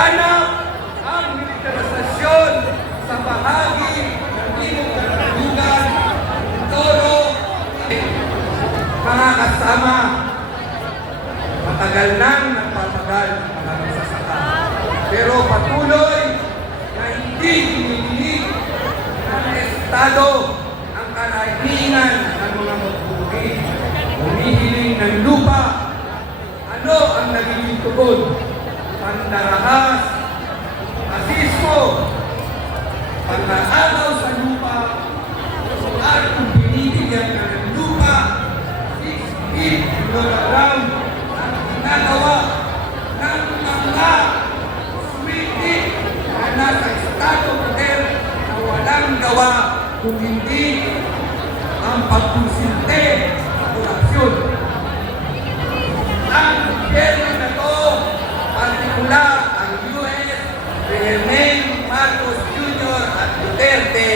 Laganap ang militarisasyon sa bahagi ng Timog Kalugan, Toro. Mga kasama, matagal nang nagpatagal ang mga magsasaka. Pero patuloy na hindi dinidinig ng Estado ang karahilingan ng mga magbubuhi. Humihiling ng lupa. Ano ang nagiging tugon? Pandarahas, rasismo, pag-aagaw sa lupa, at kung binibigyan ka ng lupa, 6 feet kilogram ang ginagawa ng mga switi na nasa estado poder na walang gawa kung hindi ang pagpusilite sa korupsyon. Ang gobyerno na to, partikular ang US, President Marcos Jr. at Duterte,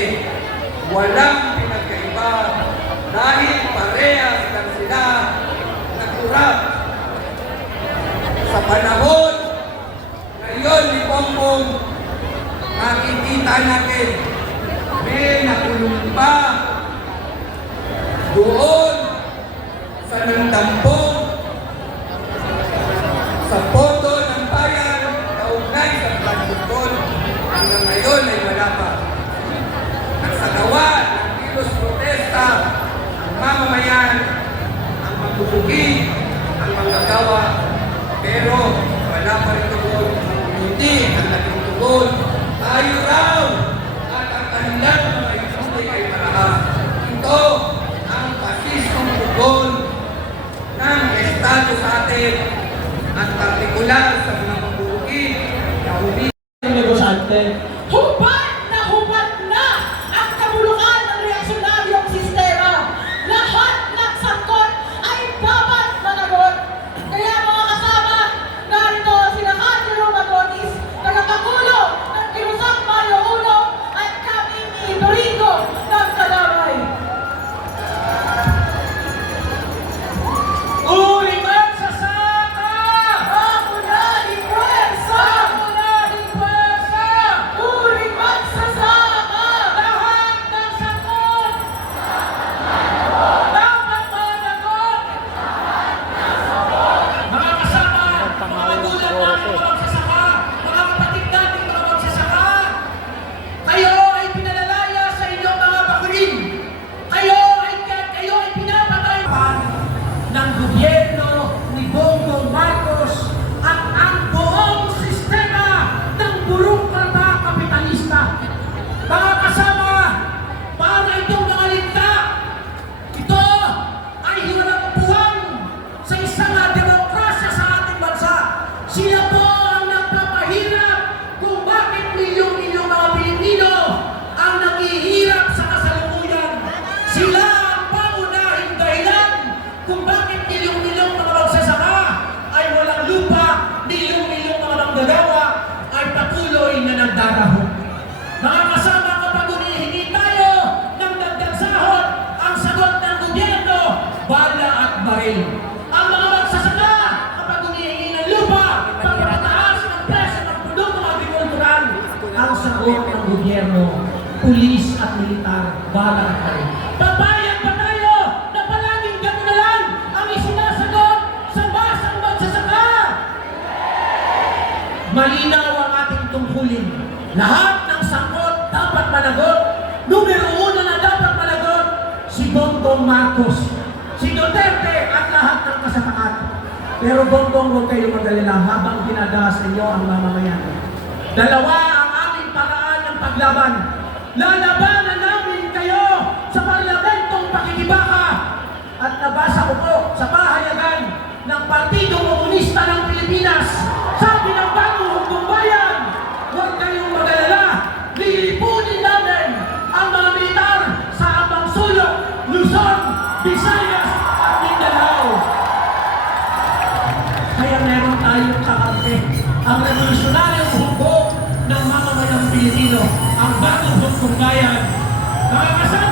walang pinagkaiba dahil parehas lang sila nagkurap. Sa panahon ngayon ni Bongbong, makikita natin may nakulong pa doon sa nangdampong sa pondo ng bayan kaugnay sa pagtutol. Hanggang ngayon ay wala pa. Nagsagawa ng kilos protesta ang mamamayan, ang magbubugi, ang manggagawa, pero wala pa rin tugon. Hindi ang naging tugon. Tayo raw at ang kanilang mga ituloy ay marahas. Ito ang pasistong tugon ng Estado sa atin at partikular sa mga pagbubugi na humingi ng negosyante. Hubad na ang kabulukan ng reaksyonaryong sistema. Lahat ng sangkot ay dapat managot. Kaya mga kasama, narito sina Angelo Matonis, tagapangulo ng Kirusang Mayo Uno at kami ni Doringo ng Kalaway. Uri magsasaka! Ako na di pwersa! Ako na di pwersa! Uri magsasaka! Lahat ng sakot! Dapat managot! Mga kasama, mga magulang natin mga magsasaka, mga kapatid natin mga magsasaka, kayo ay pinalalaya sa inyong mga bakulin. Kayo ay pinapatay ng gobyerno ni Bongbong Marcos at ang buong sistema ng burokrata kapitalista. Mga kasama, para itong mga linta, ito ay hiwalang buwang sa isang demokrasya sa ating bansa. Sila po ang nagpapahirap kung bakit milyong-milyong mga Pilipino ang naghihirap sa kasalukuyan. Sila ang pangunahing dahilan kung bakit milyong-milyong mga magsasaka ay walang lupa, milyong-milyong mga manggagawa ay patuloy na nagdaraho. Mga kasama, kapag hinihingi tayo ng dagdag sahod, ang sagot ng gobyerno, bala at baril. Ang mga magsasaka, kapag hinihingi ng lupa, pagpapataas ng presyo ng produktong agrikultural, ang sagot ng gobyerno, pulis at militar, bala at baril. Papayag ba tayo na palaging gano'n na lang ang isinasagot sa basang magsasaka? Malinaw ang ating tungkulin. Lahat ng sangkot dapat managot. Numero 1 na dapat managot, si Bongbong Marcos, si Duterte at lahat ng kasapakat. Pero Bongbong, huwag kayong mag-alala habang dinadaas ninyo ang mamamayan. Dalawa ang aming paraan ng paglaban. Lalabanan namin kayo sa parlamentong pakikibaka. At nabasa ko po sa pahayagan ng Partido Komunista ng Pilipinas, sabi ng Bagong Hukbong Bayan, huwag kayong mag-alala, lilipunin namin ang mga militar sa Ambang Sulok, Luzon, Visayas at Mindanao. Kaya meron tayong kakante, ang revolusyonaryong hukbo ng mamamayang Pilipino, ang Bagong Hukbong Bayan. Mga kasama,